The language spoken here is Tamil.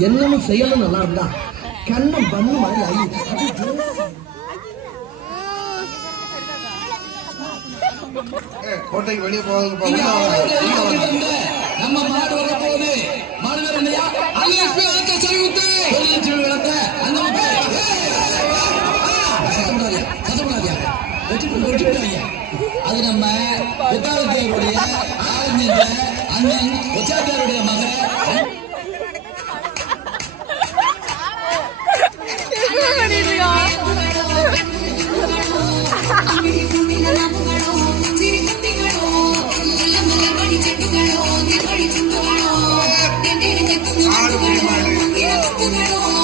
என்னமும் செயலும் நல்லா இருந்தா கண்ணம் பண்ணு மாதிரி ஆகி கோட்டைக்கு வெளியே போகிறது நம்ம மாடு வர போகுது மாடு வர இல்லையா அங்க அந்த வச்சுட்டாங்க அது நம்ம உத்தாரத்தியருடைய ஆரஞ்ச அண்ணன் உச்சாத்தியருடைய மகன் ആളുകളോ